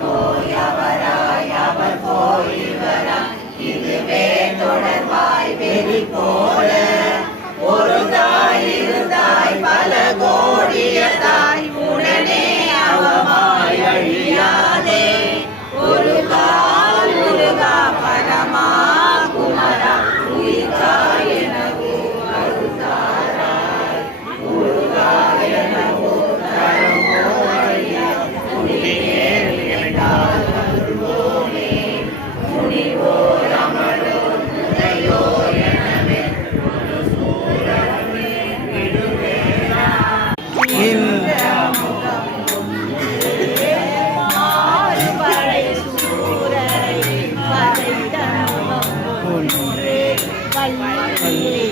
போய் அவராய் அவர் போய் இவராய் இதுவே தொடர்பாய் வெறி போல ஒரு தாய் இருதாய் பல கோடியதாய் உடனே அவமாய் அழியாதே ஒரு கால் முருகா பரமா குமரா உயிர்காய் எனவோ அருள்தாராய் முருகாய் எனவோ தரமோ ஐயா முடியேல் என்றால் அருள்வோமே முனிவோர் அமரோர் முனையோர் எனவே சூரமே விடுவேனா மாறுபடை சூரரை வரைத்தனமும் வள்ளி